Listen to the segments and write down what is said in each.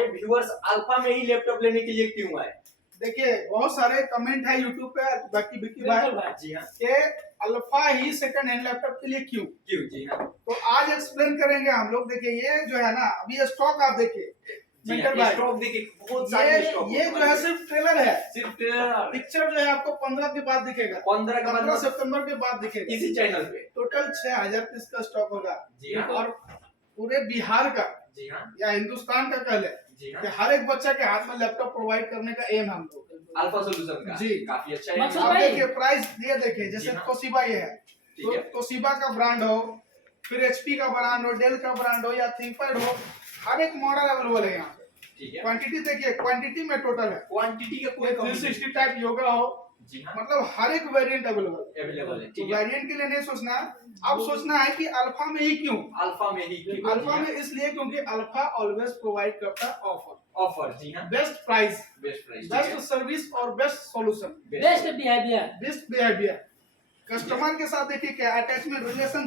सारे viewers alpha में ही laptop लेने के लिए क्यों आए? देखिए बहुत सारे कमेंट है यूट्यूब पे बाकी बिकी भाई जी हाँ, कि अल्फा ही सेकंड हैंड लैपटॉप के लिए क्यों। जी हाँ, तो आज एक्सप्लेन करेंगे हम लोग। देखिए ये जो है ना, अभी ये स्टॉक आप देखिए जी हाँ, भाई, स्टॉक देखिए बहुत सारे स्टॉक ये जो है सिर्फ ट्रेलर है, सिर्फ ट्रेलर पिक्चर जो है आपको 15 के बाद दिखेगा, 15 सितंबर के बाद दिखेगा इसी चैनल पे। टोटल 6000 पीस का स्टॉक होगा। जी हाँ, और पूरे बिहार का जी हाँ, या हिंदुस्तान का कह ले जी हाँ, कि हर एक बच्चा के हाथ में लैपटॉप प्रोवाइड करने का एम हम लोग अल्फा सॉल्यूशन का जी काफी अच्छा मकसद है। आप भाई। देखिए प्राइस ये देखिए, जैसे हाँ। तोशिबा ये है, ठीक है, तोशिबा का ब्रांड हो, फिर एचपी का ब्रांड हो, डेल का ब्रांड हो या थिंकपैड हो, हर एक मॉडल अवेलेबल है यहाँ पे। ठीक है, क्वांटिटी देखिए, क्वांटिटी में टोटल है, क्वांटिटी का कोई कमी नहीं। 360 टाइप योगा हो, जी हाँ, मतलब हर एक वेरिएंट अवेलेबल अवेलेबल है। तो ठीक है, वेरिएंट के लिए नहीं सोचना है, अब सोचना है कि अल्फा में ही क्यों। अल्फा में ही क्यों? अल्फा में इसलिए क्योंकि अल्फा ऑलवेज प्रोवाइड करता है ऑफर, जी हाँ, best price, best price, best service और best solution, best behaviour. Best behaviour. Customer के साथ देखिए क्या अटैचमेंट रिलेशन।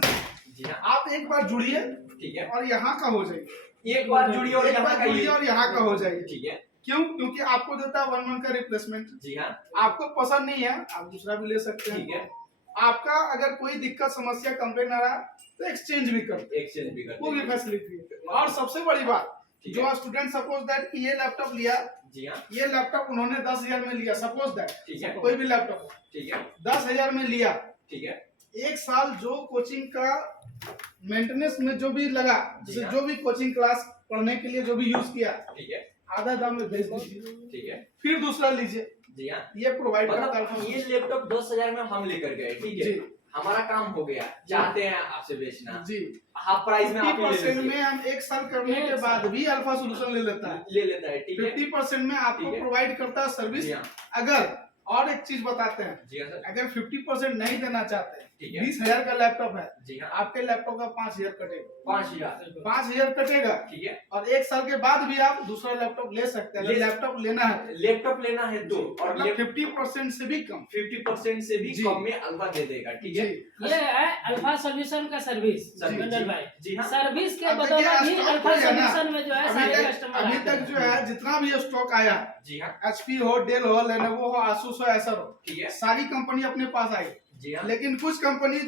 जी हाँ, आप एक बार जुड़िए ठीक है, और यहाँ का हो जाइए, एक बार जुड़िए और एक यहाँ बार का जुड़िए और यहाँ का हो जाइए। ठीक है, क्यों? क्योंकि आपको देता है 1 मंथ का रिप्लेसमेंट। जी हाँ, आपको पसंद नहीं है आप दूसरा भी ले सकते हैं। ठीक है, आपका अगर कोई दिक्कत समस्या कंप्लेन आ रहा है तो एक्सचेंज भी करते हैं, एक्सचेंज भी करते वो भी हैं। फैसिलिटी है। और सबसे बड़ी बात, ठीक जो है, स्टूडेंट सपोज दैट कि ये लैपटॉप लिया, जी हाँ, ये लैपटॉप उन्होंने 10,000 में लिया, सपोज दैट ठीक है, कोई भी लैपटॉप ठीक है, 10,000 में लिया, ठीक है, एक साल जो कोचिंग का मेंटेनेंस में जो भी लगा, जी जैसे हाँ। जो भी कोचिंग क्लास पढ़ने के लिए जो भी यूज किया, ठीक है, आधा दाम में भेज दीजिए, ठीक है, फिर दूसरा लीजिए। जी हाँ। ये प्रोवाइड करता मतलब है ये लैपटॉप 10,000 में हम लेकर गए, ठीक है, जी हमारा काम हो गया, चाहते हैं आपसे बेचना, जी। हाफ प्राइस में आप ही ले 50% लीजिए। में हम एक साल करने के बाद भी अल्फा सोल्यूशन ले लेता है। ले लेता है, ठीक है, 50% में आपको ठीक है। प्रोवाइड करता है सर्विस। जी हाँ, अगर और एक चीज बताते हैं, जी हाँ सर, अगर 50% नहीं देना चाहते, ठीक है, 20,000 का लैपटॉप है, जी हाँ, आपके लैपटॉप का 5,000 कटेगा, 5,000, 5,000 कटेगा। ठीक है, और एक साल के बाद भी आप दूसरा लैपटॉप ले सकते हैं, अगर लैपटॉप लेना है लैपटॉप लेना है तो, और मतलब 50% से भी कम 50% से भी जी। कम में अल्फा दे देगा, ठीक है, ये है अल्फा सॉल्यूशन का सर्विस। सर्विस, मंडल भाई, जी हाँ, सर्विस के अब देखिए, बदौलत ही स्टॉक अल्फा तो है ना, सॉल्यूशन में जो है सारे कस्टमर अभी आते तक हैं। जो है जितना भी स्टॉक आया, जी हाँ, एचपी हो, डेल हो, लेनोवो हो, आसूस हो, एसर हो, ठीक है, सारी कंपनी अपने पास आई। जी हाँ, लेकिन कुछ कंपनी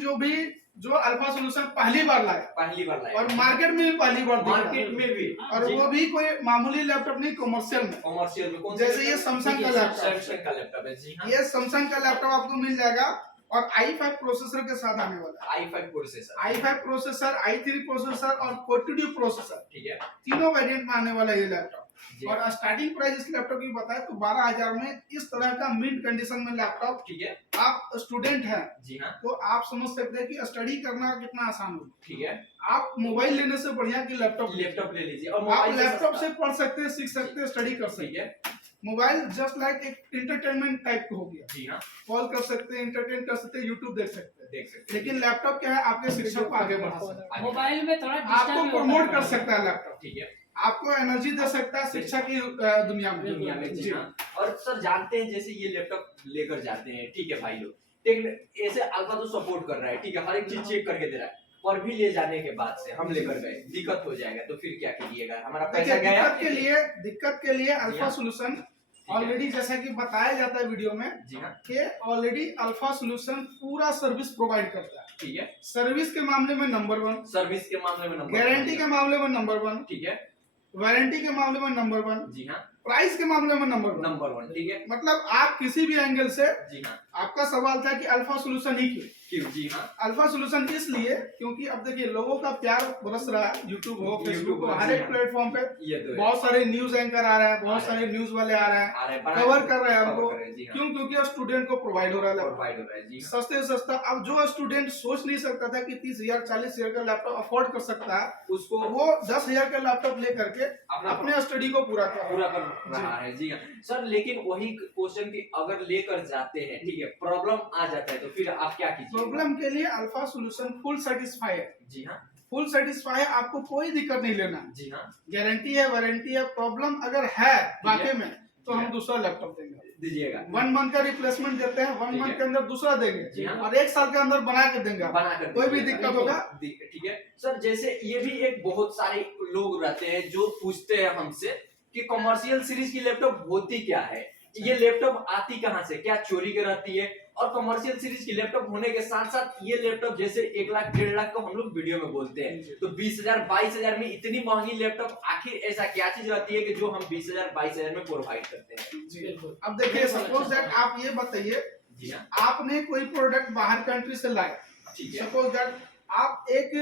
जो अल्फा सोल्यूशन पहली बार लाए पहली बार लाया और मार्केट में भी पहली बार दिख रहा है। मार्केट में भी, और वो भी कोई मामूली लैपटॉप नहीं, कमर्शियल में। कॉमर्शियल में कौन जैसे ये सैमसंग का लैपटॉप, सैमसंग का लैपटॉप है, जी हाँ, ये सैमसंग का लैपटॉप आपको मिल जाएगा और i5 प्रोसेसर के साथ आने वाला है। i5 processor, i5 processor, i3 processor और Core2 प्रोसेसर, ठीक है, तीनों वेरिएंट में आने वाला है ये लैपटॉप। जी और स्टार्टिंग प्राइस इस लैपटॉप की बताए तो 12,000 में इस तरह का मिंट कंडीशन में लैपटॉप। ठीक है, आप स्टूडेंट हैं जी हाँ, तो आप समझ सकते हैं कि स्टडी करना कितना आसान होगा। ठीक है, आप मोबाइल लेने से बढ़िया कि लैपटॉप लैपटॉप ले लीजिए और आप मोबाइल लैपटॉप सस्ता। से पढ़ सकते हैं, सीख सकते हैं, स्टडी कर सकते ठीक हैं। है, मोबाइल जस्ट लाइक एक एंटरटेनमेंट टाइप का हो गया, जी हाँ, कॉल कर सकते हैं, एंटरटेन कर सकते हैं, यूट्यूब देख सकते हैं। देख सकते हैं, लेकिन लैपटॉप क्या है, आपके शिक्षा को आगे बढ़ा सकता है, मोबाइल में थोड़ा आपको डिस्टर्ब प्रमोट कर सकता है लैपटॉप, ठीक है, आपको एनर्जी दे सकता है शिक्षा की दुनिया में। दुनिया में, जी हाँ। और सर जानते हैं जैसे ये लैपटॉप लेकर जाते हैं, ठीक है भाई लोग, ठीक ऐसे अल्फा तो सपोर्ट कर रहा है, ठीक है, हर एक चीज चेक करके दे रहा है, पर भी ले जाने के बाद से हम लेकर गए, दिक्कत हो जाएगा तो फिर क्या कीजिएगा, हमारा पैसा देखिए गया। दिक्कत के लिए अल्फा हाँ। सोल्यूशन है। ऑलरेडी जैसा कि बताया जाता है वीडियो में जी हाँ, कि ऑलरेडी अल्फा सोल्यूशन पूरा सर्विस प्रोवाइड करता है। ठीक है, सर्विस के मामले में नंबर 1, सर्विस के मामले में नंबर, गारंटी के मामले में नंबर 1, ठीक है, वारंटी के मामले में नंबर 1, जी हाँ, प्राइस के मामले में नंबर 1। नंबर 1, ठीक है, मतलब आप किसी भी एंगल से, जी हाँ, आपका सवाल था कि अल्फा सोल्यूशन ही क्यों। जी हाँ, अल्फा सोल्यूशन इसलिए क्योंकि अब देखिए लोगों का प्यार बरस रहा है, यूट्यूब हो, फेसबुक हो, हर एक प्लेटफॉर्म पे ये तो है। बहुत सारे न्यूज एंकर आ रहे हैं, बहुत सारे न्यूज वाले आ रहे हैं, आ रहे हैं, कवर कर रहे हैं हमको। कवर कर रहे हैं, जी हाँ, क्यों? क्योंकि स्टूडेंट को प्रोवाइड हो रहा है लैपटॉप प्रोवाइड हो रहा है, जी हाँ, सस्ते से सस्ता। अब जो स्टूडेंट सोच नहीं सकता था कि 30,000 40,000 का लैपटॉप अफोर्ड कर सकता है, उसको वो 10,000 का लैपटॉप ले करके अपना अपने स्टडी को पूरा कर पूरा कर रहा है, जी हाँ सर। लेकिन वही क्वेश्चन की अगर लेकर जाते हैं, ठीक है, प्रॉब्लम आ जाता है तो फिर आप क्या कीजिए? प्रॉब्लम के लिए अल्फा सोल्यूशन फुल सेटिस्फाई है, जी हाँ, फुल सेटिस्फाई है, आपको कोई दिक्कत नहीं लेना। जी हाँ, गारंटी है, वारंटी है। प्रॉब्लम अगर है वाकई में तो जी हम हाँ। दूसरा लैपटॉप देंगे, दीजिएगा, 1 मंथ का रिप्लेसमेंट देते हैं, 1 ठीक मंथ है। के अंदर दूसरा देंगे, जी हाँ। और 1 साल के अंदर बना के देंगे। बना कर कोई भी दीजिएगा। दिक्कत होगा, ठीक है सर। जैसे ये भी एक बहुत सारे लोग रहते हैं जो पूछते हैं हमसे कि कमर्शियल सीरीज की लैपटॉप होती क्या है, ये लैपटॉप आती कहाँ से, क्या चोरी कर आती है। और कमर्शियल सीरीज की लैपटॉप होने के साथ साथ ये लैपटॉप जैसे 1 लाख 1.5 लाख को हम लोग वीडियो में बोलते हैं, तो 20,000 22,000 में इतनी महंगी लैपटॉप आखिर ऐसा क्या चीज रहती है कि जो हम 20,000 22,000 में प्रोवाइड करते हैं। जी बिल्कुल। अब देखिए सपोज दैट आप ये बताइए जी हाँ, आपने कोई प्रोडक्ट बाहर कंट्री से लाए, ठीक है। सपोज दैट आप एक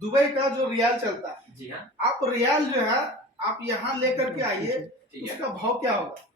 दुबई का जो रियाल चलता है, जी हाँ, आप रियाल जो है आप यहाँ लेकर के आइए, ठीक है। उसका भाव क्या होगा?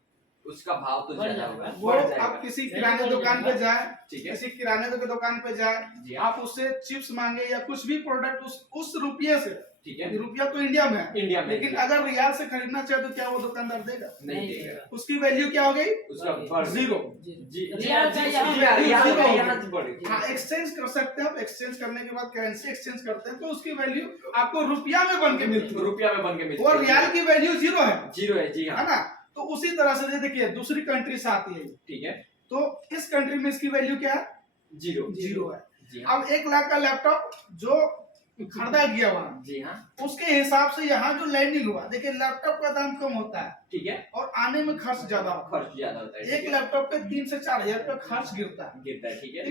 उसका भाव तो बढ़ ज्यादा जाएगा। होगा, वो बढ़ आप जाएगा। किसी किराने दुकान पे जाए, ठीक है। किसी किराने की दुकान पे जाए, जी हाँ, आप उससे चिप्स मांगे या कुछ भी प्रोडक्ट उस रुपये से, ठीक है। रुपया तो इंडिया में है, इंडिया में लेकिन अगर रियाल से खरीदना चाहे तो क्या वो दुकानदार देगा? नहीं देगा, उसकी वैल्यू क्या हो गई? उसका बढ़ जीरो। जी रियाल का यहाँ यहाँ से बढ़ेगी। हाँ, एक्सचेंज कर सकते हैं आप, एक्सचेंज करने के बाद करेंसी एक्सचेंज करते हैं तो उसकी वैल्यू आपको रुपया में बन के मिलती है, रुपया में बन के मिलती और रियाल की वैल्यू जीरो है, जीरो है। जी है हाँ, ना? तो उसी तरह से ये देखिए दूसरी कंट्री से आती है, ठीक है। तो इस कंट्री में इसकी वैल्यू क्या है? जीरो जीरो है। जी हाँ, अब 1 लाख का लैपटॉप जो खरीदा गया वहाँ, जी हाँ, उसके हिसाब से यहाँ जो लैंडिंग हुआ, देखिए लैपटॉप का दाम कम होता है ठीक है। और आने में खर्च ज्यादा होता खर्च ज्यादा होता है, है। एक लैपटॉप पे 3 से 4 हजार रुपया खर्च गिरता है गिरता है, ठीक है। ठीक है।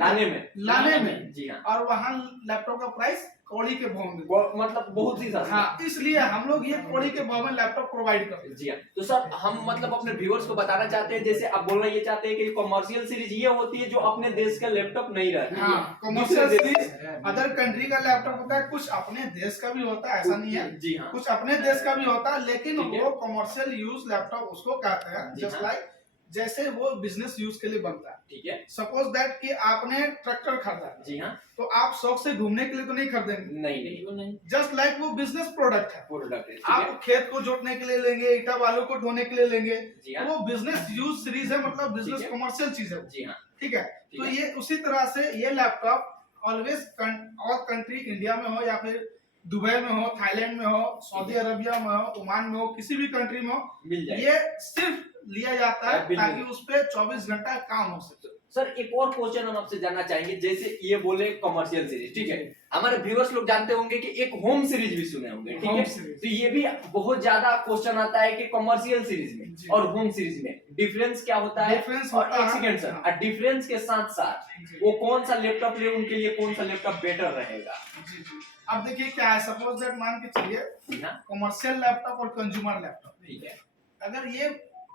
लाने में में, जी हाँ, और वहाँ लैपटॉप का प्राइस कौड़ी के भाव में। मतलब बहुत ही सस्ता। हाँ, इसलिए हम लोग ये कौड़ी के भाव में लैपटॉप प्रोवाइड करते हैं। जी हाँ, तो सर हम मतलब अपने व्यूअर्स को बताना चाहते हैं, जैसे आप बोलना ये चाहते हैं कि कमर्शियल सीरीज ये होती है जो अपने देश का लैपटॉप नहीं रहता। हाँ, कमर्शियल सीरीज अदर कंट्री का लैपटॉप होता है, कुछ अपने देश का भी होता है, ऐसा नहीं है। जी हाँ, कुछ अपने देश का भी होता है, लेकिन ठीक है। वो कमर्शियल यूज लैपटॉप उसको कहते हैं, जी जस्ट हाँ। लाइक जैसे वो बिजनेस यूज के लिए बनता है। ठीक है। सपोज दैट कि आपने ट्रैक्टर खरीदा, जी हाँ, तो आप शौक से घूमने के लिए तो नहीं खरीदेंगे, नहीं बिल्कुल नहीं। जस्ट लाइक वो बिजनेस प्रोडक्ट है। प्रोडक्ट है, ठीक आप है। खेत को जोतने के लिए लेंगे, ईटा बालू को ढोने के लिए लेंगे, जी तो हाँ, वो बिजनेस यूज सीरीज है, मतलब बिजनेस ठीक है। कमर्शियल चीज है, जी हाँ, ठीक है। ठीक तो है। ये उसी तरह से ये लैपटॉप ऑलवेज और कंट्री, इंडिया में हो या फिर दुबई में हो, थाईलैंड में हो, सऊदी अरबिया में हो, ओमान में हो, किसी भी कंट्री में हो, मिल जाएगा। ये सिर्फ लिया जाता है बिल्कुल। ताकि उस पे 24 घंटा काम हो सके। सर एक और क्वेश्चन हम आपसे जानना चाहेंगे, जैसे ये बोले कमर्शियल सीरीज, ठीक है। हमारे व्यूअर्स लोग जानते होंगे कि एक होम सीरीज भी सुने होंगे, ठीक होम है। सीरीज। तो ये भी बहुत ज्यादा क्वेश्चन आता है कि कमर्शियल सीरीज जी। में और होम सीरीज में डिफरेंस क्या होता है। डिफरेंस और होता एक है। सेकंड सर, हाँ। डिफरेंस के साथ साथ वो कौन सा लैपटॉप ले, उनके लिए कौन सा लैपटॉप बेटर रहेगा। जी जी। अब देखिए क्या है, सपोज दैट मान के चलिए जी हाँ, कमर्शियल लैपटॉप और कंज्यूमर लैपटॉप, ठीक है। अगर ये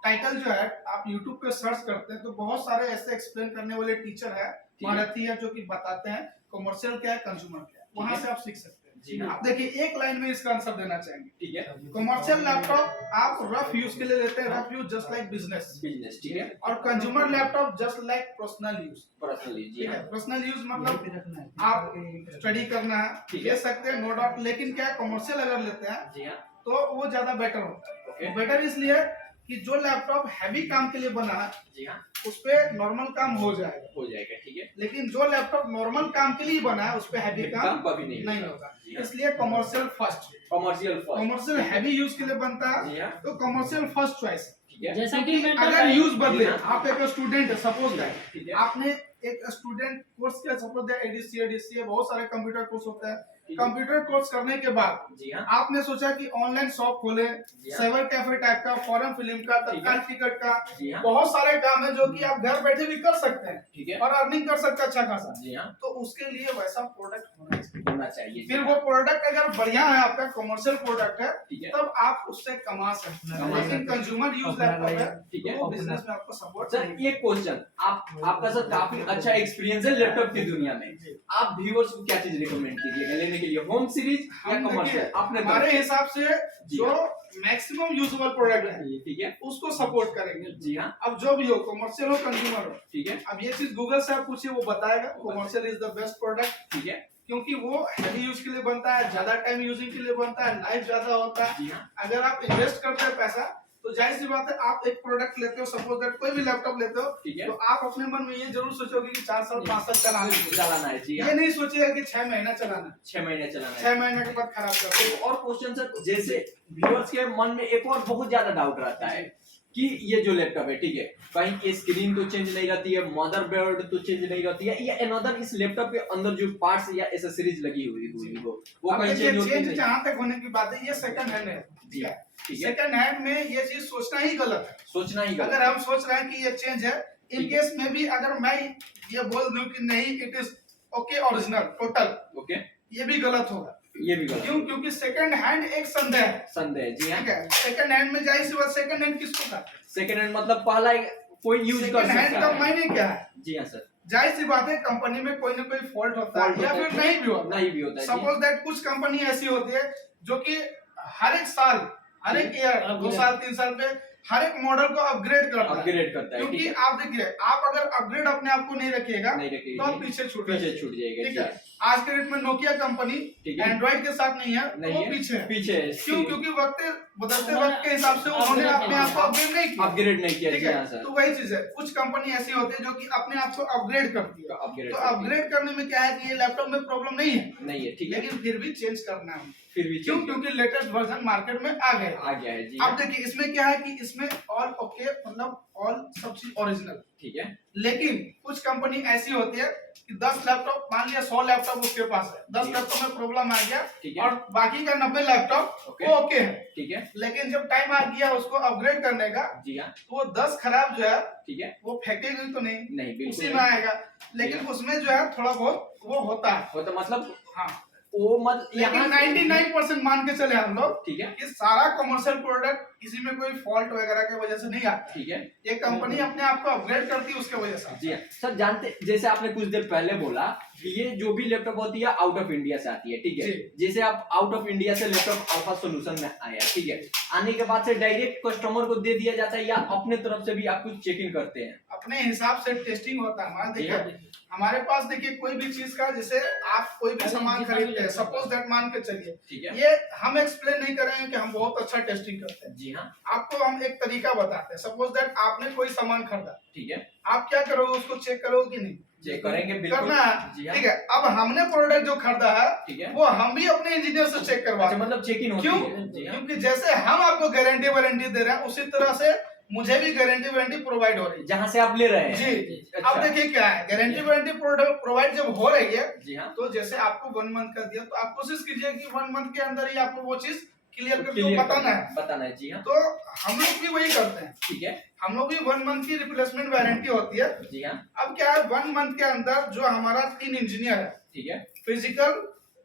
टाइटल जो है आप YouTube पे सर्च करते हैं तो बहुत सारे ऐसे एक्सप्लेन करने वाले टीचर है, ठीक है। महारथी है, जो कि बताते हैं कमर्शियल क्या है, कंज्यूमर क्या है, वहां है। से आप सीख सकते जी हैं। हाँ, आप देखिए एक लाइन में इसका आंसर देना चाहेंगे। ठीक है। कमर्शियल लैपटॉप आप रफ यूज के लिए लेते हैं, rough use just like business, business, ठीक है। और consumer laptop just like personal use, personally, जी ठीक हाँ, है। पर्सनल यूज मतलब आप स्टडी करना है, ठीक ले है। सकते हैं, नो डाउट, लेकिन क्या है कमर्शियल अगर लेते हैं जी हाँ, तो वो ज्यादा बेटर होता है। ओके, बेटर इसलिए कि जो लैपटॉप हैवी काम के लिए बना है जी हाँ, उस पे नॉर्मल काम हो जाएगा, हो जाएगा, ठीक है। लेकिन जो लैपटॉप नॉर्मल काम के लिए बना है उस पे हैवी काम काम कभी नहीं नहीं होता। होता, जी हाँ। इसलिए commercial first. Commercial first, commercial heavy use के लिए बनता है जी हाँ, तो कमर्शियल फर्स्ट चॉइस है। ठीक है। जैसा कि mental अगर health- यूज बदले, जी हाँ। आप एक स्टूडेंट है, सपोज दैट ठीक है। आपने एक स्टूडेंट कोर्स किया, सपोज दैट एडीसीए, डीसीए, बहुत सारे कंप्यूटर कोर्स होता है। ठीक है। कंप्यूटर कोर्स करने के बाद जी हाँ, आपने सोचा कि ऑनलाइन शॉप खोले, जी हाँ। साइबर कैफे टाइप का, फॉरेन फिल्म का, ठीक है। तत्काल टिकट का, जी हाँ, बहुत सारे काम है जो कि आप घर बैठे भी कर सकते हैं ठीक है। और अर्निंग कर सकते हैं अच्छा खासा। जी हाँ, तो उसके लिए वैसा प्रोडक्ट होना चाहिए। होना चाहिए। फिर वो प्रोडक्ट अगर बढ़िया है, आपका कमर्शियल प्रोडक्ट है, ठीक है। तब आप उससे कमा सकते हैं। कमा लेकिन सकते हैं। कंज्यूमर यूज लैपटॉप है, ठीक है। तो वो बिजनेस में आपको सपोर्ट सर ये क्वेश्चन, आपका सर काफी अच्छा एक्सपीरियंस है लैपटॉप की दुनिया में, आप व्यूअर्स को क्या चीज रिकमेंड कीजिएगा लेने के लिए, होम सीरीज या हम कमर्शियल? देखिए, आपने हमारे हिसाब से जी जो मैक्सिमम यूजेबल प्रोडक्ट है ठीक है। उसको सपोर्ट करेंगे। जी हाँ, अब जो भी हो, कमर्शियल हो, कंज्यूमर हो, ठीक है, अब ये चीज गूगल से आप पूछिए, वो बताएगा commercial is the best product, ठीक है। क्योंकि वो हैवी यूज के लिए बनता है, ज्यादा टाइम यूजिंग के लिए बनता है, लाइफ ज्यादा होता है। जी हाँ, अगर आप इन्वेस्ट करते हैं पैसा, तो जाहिर सी बात है आप एक प्रोडक्ट लेते हो, सपोज दैट कोई भी लैपटॉप लेते हो, ठीक है। तो आप अपने मन में ये जरूर सोचोगे कि 4 साल 5 साल चलाना है। चलाना है, जी हाँ, ये नहीं सोचिएगा कि 6 महीना चलाना है, 6 महीने चलाना है। 6 महीने के बाद खराब कर दो। एक और क्वेश्चन सर, जैसे व्यूअर्स के मन में एक और बहुत ज्यादा डाउट रहता है कि ये जो लैपटॉप है, ठीक है, कहीं ये स्क्रीन तो चेंज नहीं रहती है, मदरबोर्ड तो चेंज नहीं रहती है, या अनदर इस लैपटॉप के अंदर जो पार्ट्स या एसेसरीज लगी हुई हो वो अब कहीं देखिए चेंज होती चेंज नहीं। जहाँ तक होने की बात है, ये सेकंड हैंड है, जी हाँ, ठीक है, सेकंड हैंड में ये चीज सोचना ही गलत है। सोचना ही गलत अगर हम सोच रहे हैं कि ये चेंज है, इन ठीक केस में भी अगर मैं ये बोल दूं कि नहीं it is okay original total, okay, ये भी गलत होगा। ये भी गलत क्यों? क्योंकि सेकंड हैंड एक संदेह है, संदेह। जी हाँ, ठीक है। सेकंड हैंड में जाहिर सी बात, सेकंड हैंड किसको कहते हैं? सेकंड हैंड मतलब पहला कोई यूज कर सेकंड हैंड सकता का है। मायने क्या है? जी हाँ सर, जाहिर सी बात है कंपनी में कोई ना कोई फॉल्ट होता है, या फिर नहीं भी होता। नहीं भी होता है। सपोज दैट कुछ कंपनी ऐसी होती है जो कि हर एक साल, हर एक ईयर, 2 साल 3 साल पे हर एक मॉडल को अपग्रेड करता है। अपग्रेड करता है, क्योंकि ठीक है, आप देखिए, आप अगर अपग्रेड अपने आप को नहीं रखिएगा नहीं रखेगी, तो आप पीछे छूट पीछे जाएंगे। छूट जाएगा। ठीक जी है, हाँ, आज के डेट में नोकिया कंपनी ठीक है, एंड्रॉइड के साथ नहीं है, नहीं वो है, पीछे है। पीछे है। क्यों? क्योंकि वक्त बदलते वक्त के हिसाब से उन्होंने अपने आप को अपग्रेड नहीं किया। अपग्रेड नहीं किया। ठीक जी है, हाँ सर, तो वही चीज है, कुछ कंपनी ऐसी होती है जो कि अपने आप को अपग्रेड करती है। अपग्रेड तो अपग्रेड करने में क्या है कि ये लैपटॉप में प्रॉब्लम नहीं है, नहीं है, ठीक है, लेकिन फिर भी चेंज करना है। फिर भी क्यों? change क्योंकि लेटेस्ट वर्जन मार्केट में आ गए। आ गया है। जी अब हाँ, देखिए इसमें क्या है कि इसमें ऑल ओके, मतलब ऑल सब चीज ओरिजिनल, ठीक है, लेकिन कुछ कंपनी ऐसी होती है कि 10 लैपटॉप, मान लिया 100 लैपटॉप उसके पास है, 10 ठीक है। लैपटॉप में प्रॉब्लम आ गया ठीक है, और बाकी का 90 लैपटॉप ओके, वो ओके है। ठीक है, लेकिन जब टाइम आ गया उसको अपग्रेड करने का, जी हाँ, तो वो 10 खराब जो है ठीक है, वो फेंकेगी तो नहीं, नहीं बिल्कुल उसी में नहीं। आएगा। लेकिन उसमें जो है थोड़ा बहुत वो होता है। वो तो मतलब हाँ, वो मत लेकिन यहाँ 99% मान के चले हम लोग ठीक है, कि सारा कमर्शियल प्रोडक्ट किसी में कोई फॉल्ट वगैरह की वजह से नहीं आता। ठीक है, ये कंपनी अपने आप को अपग्रेड करती है उसके वजह से। जी हाँ सर, जानते जैसे आपने कुछ देर पहले बोला कि ये जो भी लैपटॉप होती है आउट ऑफ इंडिया से आती है, ठीक है, जी। जैसे आप आउट ऑफ इंडिया से लैपटॉप अल्फा सॉल्यूशन में आया, ठीक है, आने के बाद से डायरेक्ट कस्टमर को दे दिया जाता है या अपने तरफ से भी आप कुछ चेकिंग करते हैं? अपने हिसाब से टेस्टिंग होता है हमारा। जी देखिए हाँ। हमारे पास, देखिए कोई भी चीज का, जैसे आप कोई भी सामान खरीदते हैं, सपोज दैट मान के चलिए, ठीक है, ये हम एक्सप्लेन नहीं करेंगे कि हम बहुत अच्छा टेस्टिंग करते हैं। जी हाँ, आपको हम एक तरीका बताते हैं। सपोज दैट आपने कोई सामान खरीदा, ठीक है, आप क्या करोगे, उसको चेक करोगे कि नहीं? चेक करेंगे बिल्कुल। करना है। जी हाँ, ठीक है, अब हमने प्रोडक्ट जो खरीदा है ठीक है, वो हम भी अपने इंजीनियर से चेक अच्छा करवाते हैं। मतलब चेकिंग होती क्यों? है। जी हाँ, क्योंकि जैसे हम आपको गारंटी वारंटी दे रहे हैं, उसी तरह से मुझे भी गारंटी वारंटी प्रोवाइड हो रही है। जहाँ से आप ले रहे हैं। जी, अच्छा। अब देखिए क्या है, गारंटी वारंटी प्रोवाइड जब हो रही है, जी हाँ, तो जैसे आपको 1 मंथ का दिया, तो आप कोशिश कीजिए कि 1 मंथ के अंदर ही आपको वो चीज क्लियर करके Clear बताना है। बताना है। जी हाँ, तो हम लोग भी वही करते हैं। ठीक है, हम लोग भी 1 मंथ की रिप्लेसमेंट वारंटी होती है। जी हाँ, अब क्या है, 1 मंथ के अंदर जो हमारा 3 इंजीनियर है, ठीक है, फिजिकल,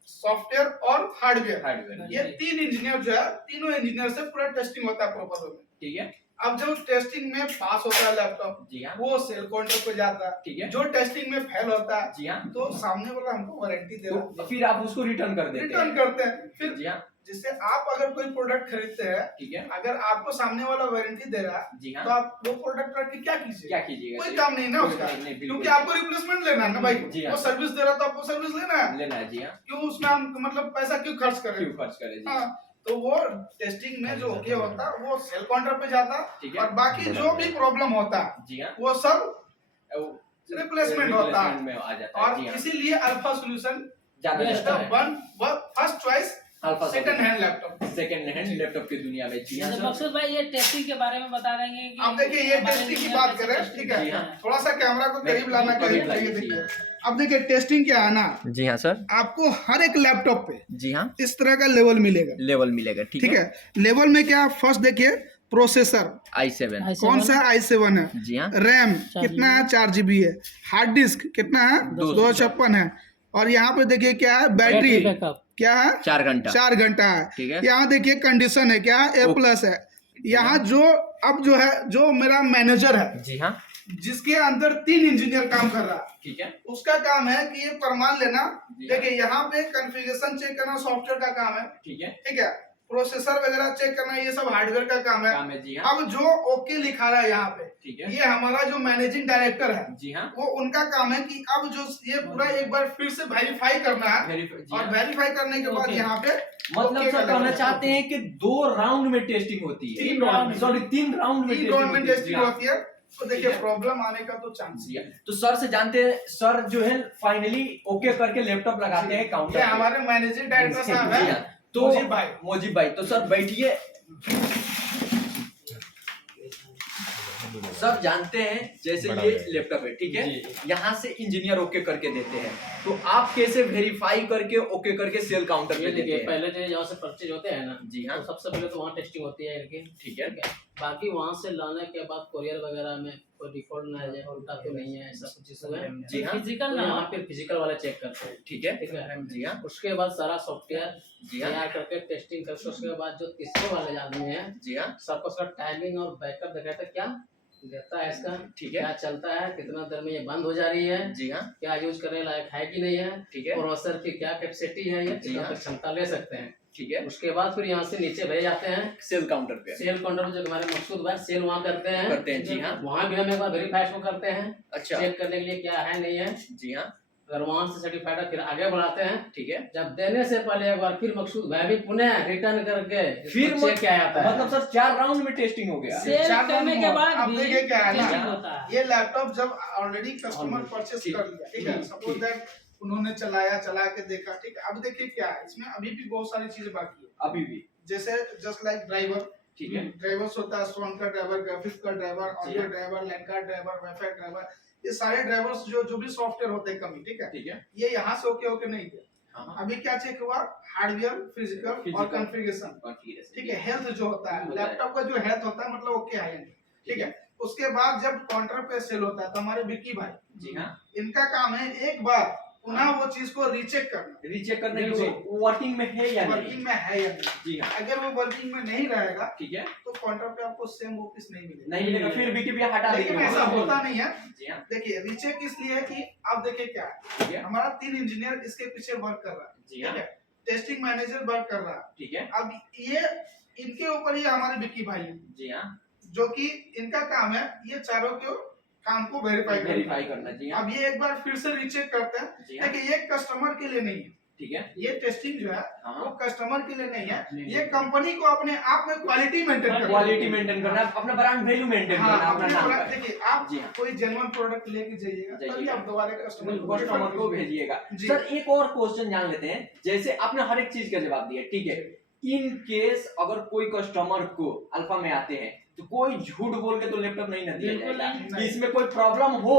सॉफ्टवेयर और हार्डवेयर, हार्डवेयर, ये 3 इंजीनियर जो है, तीनों इंजीनियर से पूरा टेस्टिंग होता है प्रॉपर में। ठीक है, अब जब टेस्टिंग में पास होता है लैपटॉप, जी हाँ, वो सेल काउंटर पे जाता है। ठीक है, जो टेस्टिंग में फेल होता है, जी हाँ, तो सामने वाला हमको वारंटी दे रहा तो फिर आप उसको रिटर्न कर है, देते रिटर्न हैं। करते हैं। फिर जी हाँ, जिससे आप अगर कोई प्रोडक्ट खरीदते हैं, ठीक है, अगर आपको सामने वाला वारंटी दे रहा है, जी तो हाँ, आप वो प्रोडक्ट रख के क्या कीजिए? क्या कीजिएगा? कोई काम नहीं ना कोई उसका, नहीं, नहीं, बिल्कुल। क्योंकि आपको रिप्लेसमेंट लेना है ना भाई। जी हाँ। वो सर्विस दे रहा, तो आपको सर्विस लेना है। लेना है। जी हाँ, क्यों उसमें हम मतलब पैसा क्यों खर्च करें? क्यों खर्च करें? जी हाँ, तो वो टेस्टिंग में जो ओके होता है वो सेल काउंटर पे जाता है, ठीक है, और बाकी जो भी प्रॉब्लम होता है जी हाँ, वो सब वो रिप्लेसमेंट होता है। में आ जाता है। और जी हाँ, इसीलिए अल्फा सॉल्यूशन ज्यादा Best बेहतर है। First choice alpha second hand laptop. Second hand laptop की दुनिया में। जी हाँ तो सर, मकसूद भाई ये टेस्टिंग के बारे में बता देंगे कि अब देखिए ये हमारे टेस्टिंग की इंजीनियर बात कैसे करें, टेस्टिंग ठीक जी है, हाँ। थोड़ा सा कैमरा को करीब लाना करीब चाहिए। लाइए, देखिए अब देखिए टेस्टिंग क्या है ना, जी हाँ सर, आपको हर एक लैपटॉप पे जी हाँ, इस तरह का लेवल मिलेगा। लेवल मिलेगा। ठीक है, लेवल में क्या, फर्स्ट देखिए प्रोसेसर i7, कौन सा i7 है, जी हाँ, रैम 4 कितना है, 4 GB है, हार्ड डिस्क कितना है, 256 है, और यहाँ पे देखिए क्या है, बैटरी बैकअप क्या है, 4 घंटा, 4 घंटा ठीक है। है। यहाँ देखिए कंडीशन है क्या, A+ है। यहाँ जो अब जो है, जो मेरा मैनेजर है, जी हाँ, जिसके अंदर 3 इंजीनियर काम कर रहा है, ठीक है, उसका काम है कि ये प्रमाण लेना। जी हाँ। देखिए यहाँ पे कॉन्फ़िगरेशन चेक करना सॉफ्टवेयर का काम है, ठीक है, ठीक है, प्रोसेसर वगैरह चेक करना ये सब हार्डवेयर का काम है। काम है। जी हाँ, अब जो ओके लिखा रहा है यहाँ पे, ठीक है, ये हमारा जो मैनेजिंग डायरेक्टर है, जी हाँ, वो उनका काम है कि अब जो ये पूरा एक बार फिर से वेरीफाई करना है, जी और हाँ। वेरीफाई करने के बाद Okay. यहाँ पे मतलब okay सर का कहना लेवल चाहते हैं कि 2 राउंड में टेस्टिंग होती है। 3 राउंड में। सॉरी 3 राउंड में 3 राउंड में टेस्टिंग जी हाँ। होती है। तो देखिए ठीक है। प्रॉब्लम आने का तो चांस जी हाँ। तो सर से जानते हैं, सर जो है फाइनली ओके करके लैपटॉप लगाते हैं काउंटर ये पे। हमारे मैनेजिंग डायरेक्टर साहब जी है, हाँ। तो मोजीब भाई। मोजीब भाई, तो सर बैठिए। सर जानते हैं जैसे बड़ा ये है। लैपटॉप है, ठीक है, जी। यहाँ से इंजीनियर ओके करके देते हैं, तो आप कैसे वेरीफाई करके ओके करके सेल काउंटर पे ये देते देखिए हैं? पहले जो यहाँ से परचेज होते हैं ना, जी हाँ, तो सबसे पहले तो वहाँ टेस्टिंग होती है इनकी, ठीक है, बाकी वहाँ से लाने के बाद कोरियर वगैरह में कोई डिफॉल्ट ना आ जाए, उल्टा तो नहीं है, ऐसा कुछ इशू है। जी हाँ, फिजिकल ना, यहाँ पे फिजिकल वाले चेक करते हैं, ठीक है, ठीक है। जी हाँ, उसके बाद सारा सॉफ्टवेयर जी हाँ, तैयार करके टेस्टिंग करके उसके बाद जो तीसरे वाले आदमी हैं जी हाँ, सबको उसका टाइमिंग और बैकअप दिखाता है, क्या देता है इसका, ठीक है, क्या चलता है, कितना देर में ये बंद हो जा रही है, जी हाँ, क्या यूज करने लायक है कि नहीं है, ठीक है, प्रोसेसर की क्या कैपेसिटी है, ये जी कितना हाँ। तक क्षमता ले सकते हैं। ठीक है, उसके बाद फिर यहाँ से नीचे भेज जाते हैं सेल काउंटर पे सेल काउंटर, जो हमारे मकसूद भाई सेल वहाँ करते हैं, जी हाँ, वहाँ भी हम एक बार वेरीफाई को करते हैं, अच्छा, चेक करने के लिए क्या है नहीं है, जी हाँ, अगर वहाँ से सर्टिफाइड है फिर आगे बढ़ाते हैं। ठीक है, जब देने से पहले एक बार फिर मकसूद भाई भी पुनः रिटर्न करके फिर चेक किया जाता है। मतलब सर 4 राउंड में टेस्टिंग हो गया। सेल चार करने के नंबर, बाद अब भी देखिए क्या है ना, टेस्टिंग होता है। ये लैपटॉप जब ऑलरेडी कस्टमर Already, परचेस ठीक, कर लिया, ठीक है, ठीक, सपोज दैट उन्होंने चला के देखा, ठीक है, अब देखिए क्या है, इसमें अभी भी बहुत सारी चीजें बाकी है, अभी भी, जैसे जस्ट लाइक ड्राइवर, ठीक है, ड्राइवर्स होता है, साउंड का ड्राइवर, ग्राफिक्स का ड्राइवर, ऑडियो हाँ। ड्राइवर, लैन का ड्राइवर, वाईफाई ड्राइवर, ये सारे ड्राइवर्स जो भी सॉफ्टवेयर होते हैं कमी, ठीक है, ठीक है, ये यहाँ से ओके नहीं किया। हाँ, अभी क्या चेक हुआ, हार्डवेयर, फिजिकल और Physical, कॉन्फ़िगरेशन, configuration, ठीक है, हेल्थ जो होता है, होता है। लैपटॉप का जो हेल्थ होता है, मतलब ओके है, ठीक है। उसके बाद जब काउंटर पे सेल होता है तो हमारे विक्की भाई, जी हाँ, इनका काम है एक बार पुनः वो चीज को रीचेक करना, रीचेक करने के बिल्कुल। लिए वर्किंग में है या नहीं? वर्किंग में है या नहीं। जी हाँ, अगर वो वर्किंग में नहीं रहेगा ठीक है, तो काउंटर पे आपको सेम वो पीस नहीं मिलेगा। नहीं मिलेगा, फिर भी हटा लेकिन देंगे। ऐसा होता नहीं है। जी हाँ, देखिए रीचेक इसलिए है कि आप देखिए क्या है, ठीक है, हमारा 3 इंजीनियर इसके पीछे वर्क कर रहा है, जी ठीक हाँ, है, टेस्टिंग मैनेजर वर्क कर रहा है। ठीक है, अब ये इनके ऊपर ही हमारे विक्की भाई है, जी हाँ, जो कि इनका काम है ये चारों के काम को वेरीफाई करना, जी हाँ, अब ये एक बार फिर से रीचेक करते हैं, जी हाँ, देखिए ये कस्टमर के लिए नहीं है, ठीक है, ये टेस्टिंग जो है वो हाँ, कस्टमर के लिए नहीं है, नहीं, ये कंपनी को अपने आप में क्वालिटी मेंटेन करना है। क्वालिटी मेंटेन करना, अपना ब्रांड वैल्यू मेंटेन हाँ, करना, अपना अपने नाम प्रोडक्ट का। देखिए आप जी हाँ। कोई जेन्युइन प्रोडक्ट लेके जाइएगा तभी जाइएगा। आप दोबारा कस्टमर कस्टमर को भेजिएगा। जी। सर एक और क्वेश्चन जान लेते हैं, जैसे आपने हर एक चीज का जवाब दिया, ठीक है, इन केस अगर कोई कस्टमर को अल्फा में आते हैं तो कोई झूठ बोल के तो लैपटॉप नहीं ना दिया बिल्कुल जाएगा, नहीं। इसमें कोई प्रॉब्लम हो,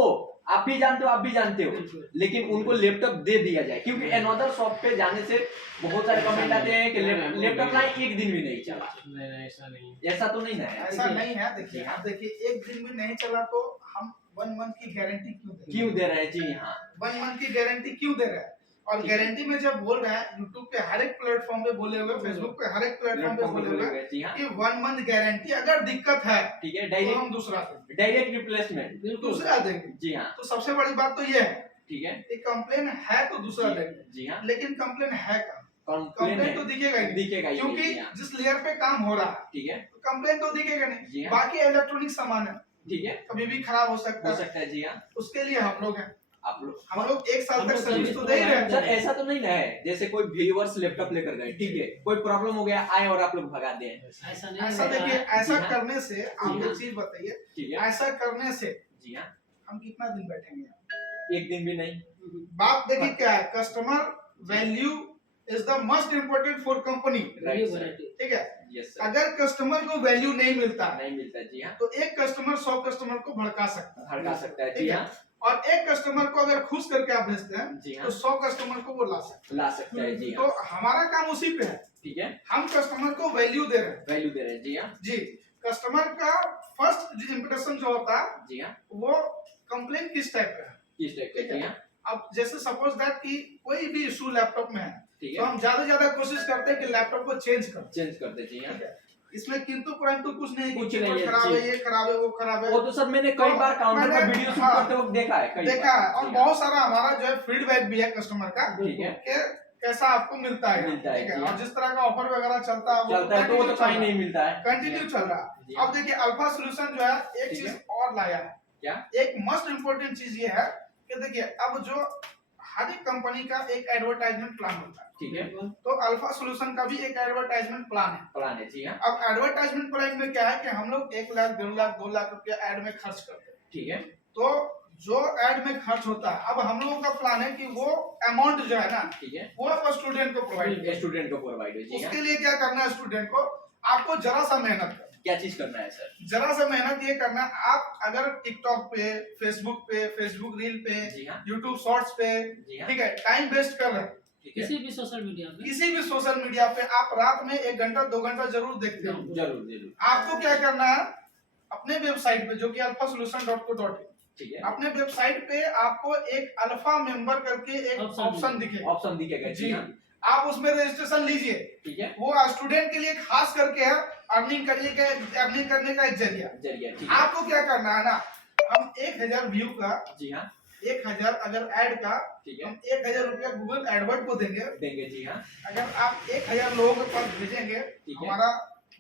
आप भी जानते हो, आप भी जानते हो, बिल्कुल। लेकिन उनको लैपटॉप दे दिया जाए, क्योंकि अनदर शॉप पे जाने से बहुत सारे कमेंट आते हैं कि लैपटॉप लाए एक दिन भी नहीं चला, नहीं ऐसा नहीं है। ऐसा तो नहीं ना है? ऐसा नहीं है। देखिए आप देखिए एक दिन भी नहीं चला तो हम 1 मंथ की गारंटी क्यों दे क्यों दे रहे हैं? जी हाँ, 1 मंथ की गारंटी क्यों दे रहा है? और ठीक है। गारंटी में जब बोल रहा है यूट्यूब पे हर एक प्लेटफॉर्म पे बोले हुए, फेसबुक पे हर एक प्लेटफॉर्म पे बोले हुए जी हाँ, कि 1 मंथ गारंटी, अगर दिक्कत है ठीक है, तो हम दूसरा देंगे, डायरेक्ट रिप्लेसमेंट, बिल्कुल दूसरा देंगे। जी हाँ, तो सबसे बड़ी बात तो ये है ठीक है, कि कंप्लेन है तो दूसरा देंगे, जी हाँ, लेकिन कंप्लेन है कहाँ? कंप्लेन कंप्लेन तो दिखेगा ही नहीं, दिखेगा ही नहीं, क्योंकि जी हाँ, जिस लेयर पे काम हो रहा है ठीक है, तो कंप्लेन तो दिखेगा जी नहीं। हाँ। बाकी इलेक्ट्रॉनिक सामान है, ठीक है, कभी भी खराब हो सकता हो है, सकता है, जी हाँ, उसके लिए हम लोग हैं, आप लोग हम लोग 1 साल हम तक लोग सर्विस सर्विस तो दे ही रहे सर हैं। ऐसा तो नहीं ना है, जैसे कोई व्यूअर्स लैपटॉप लेकर गए, ठीक है, कोई प्रॉब्लम हो गया, आए और आप लोग भगा दें, ऐसा नहीं ऐसा है। देखिए, ऐसा जी हाँ। करने से आप हाँ। एक चीज बताइए, ठीक है, ऐसा करने से जी हाँ, हम कितना दिन बैठेंगे? एक दिन भी नहीं, बात देखिए क्या है, customer value is the most important for company, right New sir, variety। ठीक है। यस सर, अगर कस्टमर को वैल्यू नहीं मिलता नहीं मिलता, जी हाँ, तो एक कस्टमर 100 कस्टमर को भड़का सकता है, भड़का सकता है, जी ठीक है। हाँ, और एक कस्टमर को अगर खुश करके आप भेजते हैं जी तो हाँ, 100 कस्टमर को वो ला सकते ला सकता है, जी हैं। हाँ, तो हमारा काम उसी पे है, ठीक है, हम कस्टमर को वैल्यू दे रहे हैं। वैल्यू दे रहे हैं, जी हाँ, जी, कस्टमर का फर्स्ट इंप्रेशन जो होता है जी हाँ, वो कंप्लेन किस टाइप का है। किस टाइप का, ठीक है। जी हाँ, अब जैसे सपोज दैट कि कोई भी इशू लैपटॉप में है ठीक तो है, हम ज्यादा से ज्यादा कोशिश करते हैं कि लैपटॉप को चेंज कर, चेंज करते हैं, जी हाँ, ठीक है। इसमें किंतु परंतु कुछ नहीं कि कुछ कीबोर्ड नहीं है, खराब जी। है, ये खराब है, वो खराब है, वो तो सर मैंने कई बार काउंटर पर मैंने- वीडियो शूट हाँ, करते वक्त देखा है, कई देखा है। बार, और जी हाँ, बहुत सारा हमारा जो है फीडबैक भी है कस्टमर का ठीक है, कि कैसा आपको मिलता है, मिलता है, ठीक जी है। हाँ। और जिस तरह का ऑफर वगैरह चलता है चलता है तो वो तो कहीं नहीं मिलता है, कंटिन्यू चल रहा जी है। हाँ। अब देखिए अल्फा सॉल्यूशन जो है एक ठीक चीज है। और लाया है, क्या? एक मोस्ट इम्पोर्टेंट चीज ये है कि देखिए अब जो हर एक कंपनी का एक एडवर्टाइजमेंट प्लान होता है, ठीक है, तो अल्फा सॉल्यूशन का भी एक एडवर्टाइजमेंट प्लान है। प्लान है, जी हाँ, अब एडवर्टाइजमेंट प्लान में क्या है कि हम लोग 1 लाख 1.5 लाख 2 लाख रुपया एड में खर्च करते हैं, ठीक है, तो जो एड में खर्च होता है अब हम लोगों का प्लान है कि वो अमाउंट जो है ना ठीक है, वो आप स्टूडेंट को प्रोवाइड करें। स्टूडेंट को प्रोवाइड हो, जी हाँ, उसके लिए क्या करना है स्टूडेंट को, आपको जरा सा मेहनत करना, क्या चीज करना है सर? जरा सा मेहनत ये करना है, आप अगर टिकटॉक पे, फेसबुक रील पे, जी हाँ, यूट्यूब शॉर्ट्स पे, जी हाँ, ठीक है, टाइम वेस्ट कर रहे हैं ठीक है, किसी भी सोशल मीडिया में किसी भी सोशल मीडिया पे, आप रात में 1 घंटा 2 घंटा जरूर देखते हो। जरूर जरूर, आपको क्या करना है, अपने वेबसाइट पे जो कि alphasolution.co.in, ठीक है, अपने वेबसाइट पे आपको एक अल्फा मेंबर करके एक ऑप्शन दिखेगा। ऑप्शन दिखेगा, जी जी, हाँ, आप उसमें रजिस्ट्रेशन लीजिए। ठीक है, वो स्टूडेंट के लिए खास करके है, अर्निंग करने का एक जरिया। जरिए, ठीक है, आपको क्या करना है ना, हम 1000 व्यू का, जी हाँ, 1000 अगर ऐड का, ठीक है, हम 1000 रुपया गूगल एडवर्ड को देंगे। देंगे, जी हाँ, अगर आप 1000 लोगों के पास भेजेंगे ठीक है, हमारा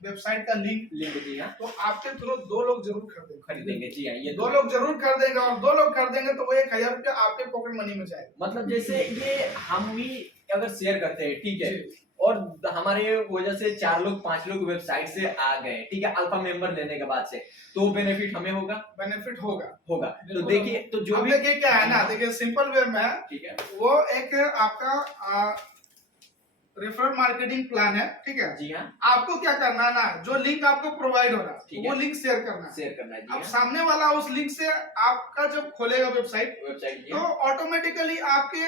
वेबसाइट का लिंक, जी हाँ, तो आपके थ्रू 2 लोग जरूर खरीदेंगे। खरीदेंगे, जी हाँ, ये 2 लोग जरूर खरीदेंगे, और 2 लोग खरीदेंगे तो वो 1000 रुपया आपके पॉकेट मनी में जाएगा। मतलब जैसे ये हम ही अगर शेयर करते हैं, ठीक है, जी। और हमारे वजह से 4 लोग 5 लोग वेबसाइट से आ गए, ठीक है, अल्फा मेंबर लेने के बाद से, तो बेनिफिट हमें होगा, बेनिफिट होगा। तो बिल्कुल देखिए, तो जो अब भी, देखिए क्या है ना, देखिए सिंपल वे में है, ठीक है, वो एक आपका रेफरल मार्केटिंग प्लान है, ठीक है। जी हाँ, आपको क्या करना है ना, जो लिंक आपको प्रोवाइड हो रहा ठीक है वो है। लिंक शेयर करना है। शेयर करना है, जी अब हाँ, सामने वाला उस लिंक से आपका जब खोलेगा वेबसाइट, वेबसाइट, जी तो हाँ, ऑटोमेटिकली आपके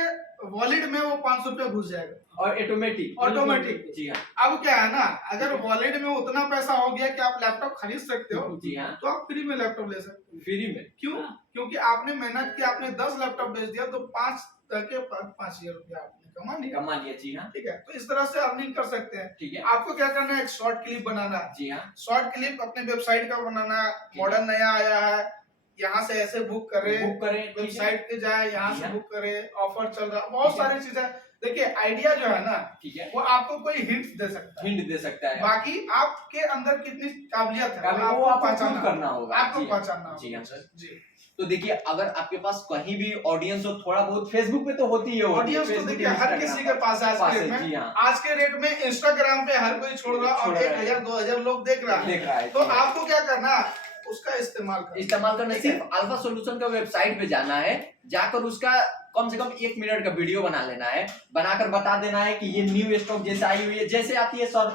वॉलेट में वो 500 रुपया घुस जाएगा और ऑटोमेटिक, ऑटोमेटिक। जी हाँ, अब क्या है ना, अगर वॉलेट में उतना पैसा हो गया कि आप लैपटॉप खरीद सकते हो, जी हाँ, तो आप फ्री में लैपटॉप ले सकते हो। फ्री में, क्यों? क्योंकि आपने मेहनत की, आपने 10 लैपटॉप बेच दिया, तो 5,000 रुपया आपने कमा लिया। कमा लिया, जी हाँ, ठीक है, तो इस तरह से अर्निंग कर सकते हैं। ठीक है, आपको क्या करना है, एक शॉर्ट क्लिप बनाना है। जी हाँ, शॉर्ट क्लिप अपने वेबसाइट का बनाना है, है। मॉडल नया आया है, यहाँ से ऐसे बुक करे, बुक करें, ठीक है, वेबसाइट पे जाए, यहाँ जी से हाँ। बुक करे, ऑफर चल रहा है, बहुत ठीक है। सारी चीजें। देखिए आइडिया जो है ना, ठीक है, वो आपको कोई हिंट दे सकता है, हिंट दे सकता है, बाकी आपके अंदर कितनी काबिलियत है वो आपको आपको पहचानना प्रूव करना होगा, आपको जी हाँ, पहचानना जी हाँ होगा। सर। जी, तो देखिए, अगर आपके पास कहीं भी ऑडियंस हो, थोड़ा बहुत फेसबुक पे तो होती है, ऑडियंस तो देखिए हर किसी के पास है आज के डेट में। जी हाँ, आज के डेट में इंस्टाग्राम पे हर कोई छोड़ रहा है, और छोड़ रहा है। 1000-2000 लोग देख रहा है। देख रहा है, तो जी हाँ। आपको क्या करना है, उसका इस्तेमाल करना। इस्तेमाल करना, ठीक है। सिर्फ अल्फा सॉल्यूशन का वेबसाइट पे जाना है, जाकर उसका कम से कम 1 मिनट का वीडियो बना लेना है, बनाकर बता देना है कि ये न्यू स्टॉक जैसे आई हुई है, जैसे आती है सर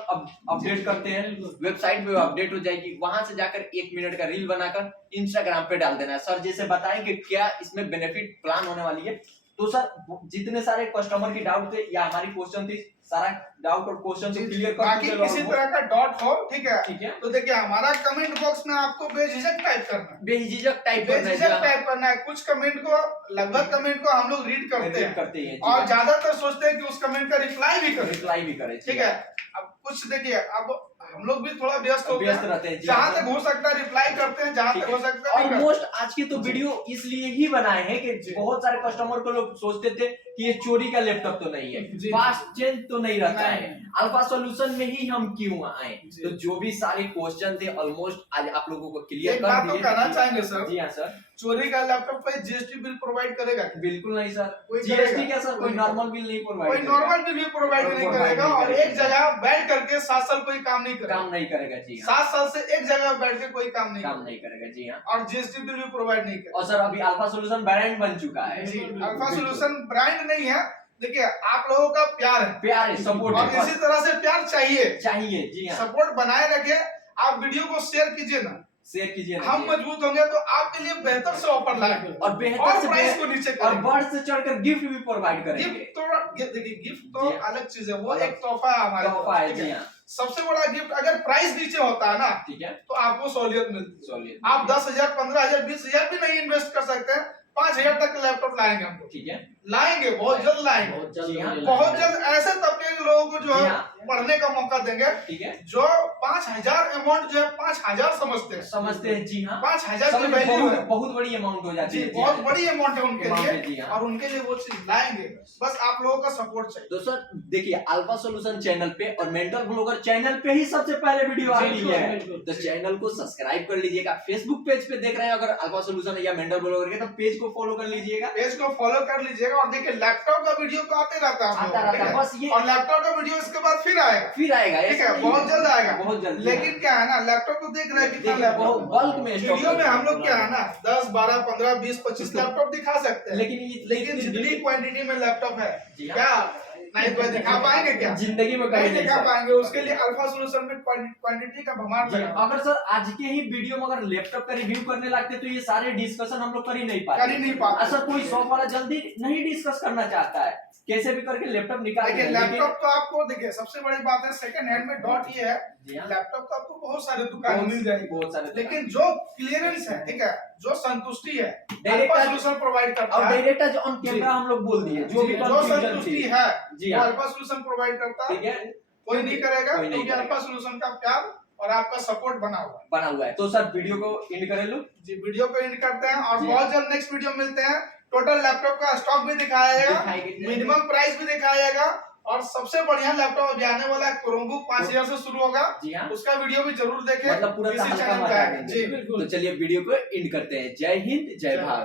अपडेट करते हैं वेबसाइट पे, अपडेट हो जाएगी, वहां से जाकर 1 मिनट का रील बनाकर इंस्टाग्राम पे डाल देना है। सर जैसे बताएं कि क्या इसमें बेनिफिट प्लान होने वाली है, तो सर जितने सारे कस्टमर की डाउट थे या हमारी क्वेश्चन थी, सारा डाउट और क्वेश्चन से क्लियर कर बाकी चुके किसी लोगों तरह का डॉट हो, ठीक है, को। ठीक है, तो देखिए हमारा कमेंट बॉक्स में आपको बेझिझक टाइप करना है, बेझिझक टाइप करना है, बेझिझक जी हाँ। टाइप करना है। कुछ कमेंट को, लगभग कमेंट को हम लोग रीड करते हैं, करते हैं, और ज्यादातर सोचते हैं कि उस कमेंट का रिप्लाई भी करें। रिप्लाई भी करें, ठीक है, अब कुछ देखिए, अब हम लोग भी थोड़ा व्यस्त होते व्यस्त हैं, रहते हैं, जी जहाँ हाँ। तक हो सकता है रिप्लाई करते हैं, जहाँ ठीक तक है। हो सकता है नहीं करते। ऑलमोस्ट आज की तो वीडियो इसलिए ही बनाए हैं कि जी। बहुत सारे कस्टमर को लोग सोचते थे कि ये चोरी का लैपटॉप तो नहीं है, जी। फास्ट चेंज तो नहीं रहता नहीं। है, अल्फा सॉल्यूशन में ही हम क्यों आए। जी। तो जो भी सारे क्वेश्चन थे ऑलमोस्ट आज आप लोगों को क्लियर एक कर बात तो दिए। कहना चाहेंगे सर, जी हाँ सर, चोरी का लैपटॉप पे जीएसटी बिल प्रोवाइड करेगा क्या? बिल्कुल नहीं सर, कोई जीएसटी करेगा? क्या सर, कोई कोई नॉर्मल बिल नहीं प्रोवाइड कोई नॉर्मल बिल भी प्रोवाइड नहीं Provide करेगा, नहीं और करेगा। एक जगह बैठ करके 7 साल कोई काम नहीं करेगा। काम नहीं करेगा, जी हाँ, 7 साल से एक जगह बैठ के कोई काम नहीं काम करेगा, नहीं करेगा, जी हाँ। और जीएसटी बिल भी प्रोवाइड नहीं करेगा। और सर अभी अल्फा सॉल्यूशन ब्रांड बन चुका है, जी, बिल्कुल, अल्फा बिल्कुल। सॉल्यूशन ब्रांड नहीं है। देखिए आप लोगों का प्यार है, प्यार है, सपोर्ट और है, इसी तरह से प्यार चाहिए, चाहिए, जी हाँ, सपोर्ट बनाए रखे। आप वीडियो को शेयर कीजिए ना, शेयर कीजिए ना, हम जी हाँ। मजबूत होंगे तो आपके लिए बेहतर से ऑफर लाएंगे, और बेहतर और से प्राइस को नीचे और करेंगे। बढ़ से चढ़कर गिफ्ट भी प्रोवाइड करेंगे। गिफ्ट तो देखिए, गिफ्ट तो जी हाँ। अलग चीज है, वो अलग एक तोहफा है हमारे तोहफा तरफ, है, ठीक जी है। हाँ, सबसे बड़ा गिफ्ट अगर प्राइस नीचे होता है ना, ठीक है, तो आपको सहूलियत मिलती है। सोलिए, आप 10,000, 15,000, 20,000 भी नहीं इन्वेस्ट कर सकते हैं, 5,000 तक लैपटॉप लाएंगे हम लोग, ठीक है, लाएंगे, बहुत जल्द लाएंगे, बहुत जल्द जी हाँ, होने बहुत लगा है। जल्द। ऐसे तबके के लोगों को जो जी है हाँ। पढ़ने का मौका देंगे, ठीक है, जो 5,000 अमाउंट जो है 5,000 समझते हैं, समझते हैं, जी हाँ, 5,000 की समझ वैल्यू बहुत है बहुत बड़ी अमाउंट हो जाती जी, है, बहुत हाँ। बड़ी अमाउंट है उनके Amount है, जी लिए, हाँ। और उनके लिए वो चीज लाएंगे। बस आप लोगों का सपोर्ट चाहिए। तो सर देखिए, अल्फा सॉल्यूशन चैनल पे और मेंटल ब्लॉगर चैनल पे ही सबसे पहले वीडियो आती बिल्कुल, है, बिल्कुल। तो चैनल को सब्सक्राइब कर लीजिएगा। फेसबुक पेज पे देख रहे हैं अगर अल्फा सॉल्यूशन या मेंटल ब्लॉगर के, तो पेज को फॉलो कर लीजिएगा, पेज को फॉलो कर लीजिएगा, और देखिए लैपटॉप का वीडियो तो आते रहता है हम आता लोग, रहता ठीक है, है? बस ये और लैपटॉप का वीडियो इसके बाद फिर आएगा, फिर आएगा, ठीक ऐसा है, नहीं बहुत जल्द आएगा, बहुत जल्द, लेकिन क्या है ना, लैपटॉप तो देख रहे हैं कितना देखिए, बहुत लैपटॉप बल्क में स्टॉक वीडियो में हम लोग करते क्या हैं। है ना 10, 12, 15, 20, 25 लैपटॉप दिखा सकते हैं, लेकिन लेकिन जितनी क्वांटिटी में लैपटॉप है, जी हाँ। क्या नहीं तो दिखा पाएंगे क्या? जिंदगी में कभी नहीं नहीं दिखा सर। पाएंगे। उसके लिए अल्फा सॉल्यूशन में क्वांटिटी का भमार जी, लगा। अगर सर आज के ही वीडियो में अगर लैपटॉप का रिव्यू करने लगते तो ये सारे डिस्कशन हम लोग कर ही नहीं पाते। कर ही नहीं पाते। सर कोई शॉप वाला जल्दी नहीं डिस्कस करना चाहता है, कैसे भी करके लैपटॉप निकाल देखिए देना, लैपटॉप तो आपको देखिए सबसे बड़ी बात है सेकंड हैंड में डॉट ये है, जी हाँ। लैपटॉप तो आपको बहुत सारे दुकान में मिल जाएगी, बहुत सारे लेकिन जो क्लियरेंस है, ठीक है, जो संतुष्टि है, Direct अल्फा सॉल्यूशन प्रोवाइड करता और है। डायरेक्ट आज ऑन कैमरा हम लोग बोल दिए जो भी जो कंफ्यूजन संतुष्टि थी। है जी वो हाँ। अल्फा सॉल्यूशन प्रोवाइड करता है, ठीक है, कोई नहीं करेगा, कोई नहीं क्योंकि करेगा। अल्फा सॉल्यूशन का प्यार और आपका सपोर्ट बना हुआ है। बना हुआ है। तो सर वीडियो को एंड कर लो। जी वीडियो को एंड करते हैं और जी। बहुत जल्द नेक्स्ट वीडियो मिलते हैं। टोटल लैपटॉप का स्टॉक भी दिखाया जाएगा, दिखाएंगे। मिनिमम प्राइस भी दिखाया जाएगा, और सबसे बढ़िया लैपटॉप अभी आने वाला है क्रोमबुक 5000 से शुरू होगा, जी हाँ, उसका वीडियो भी जरूर देखें। मतलब पूरा इसी तहलका चैनल पे मचा आएगा। देंगे। जी बिल्कुल। तो चलिए वीडियो को एंड करते हैं। जय हिंद, जय भारत।